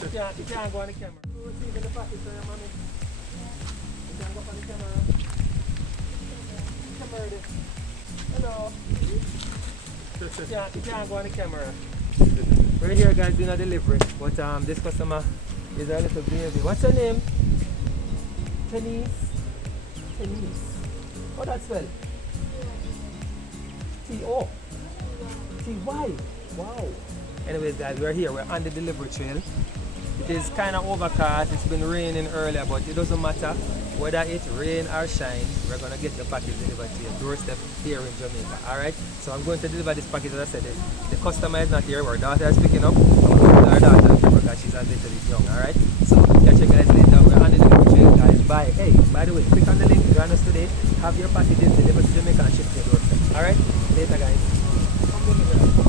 You can't go on the camera. You see the package for your mommy. You can't go on the camera. Camera there. Hello. You can't go on the camera. We're here guys doing a delivery, but this customer is a little baby. What's her name? Tenise. How that spell? T-O. T-Y. Wow. Anyways guys, we're here. We're on the delivery trail. It is kind of overcast. It's been raining earlier, but it doesn't matter whether it rain or shine. We're going to get your package delivered to your doorstep here in Jamaica. Alright? So I'm going to deliver this package. As I said, the customer is not here. Our daughter is picking up. I'm going with our daughter because she's a little bit young. Alright? So catch you guys later. We're on the delivery trail guys. Bye. Hey, by the way, click on the link. Join us today. Have your packages delivered to Jamaica and shipped to your doorstep. Alright? Later guys.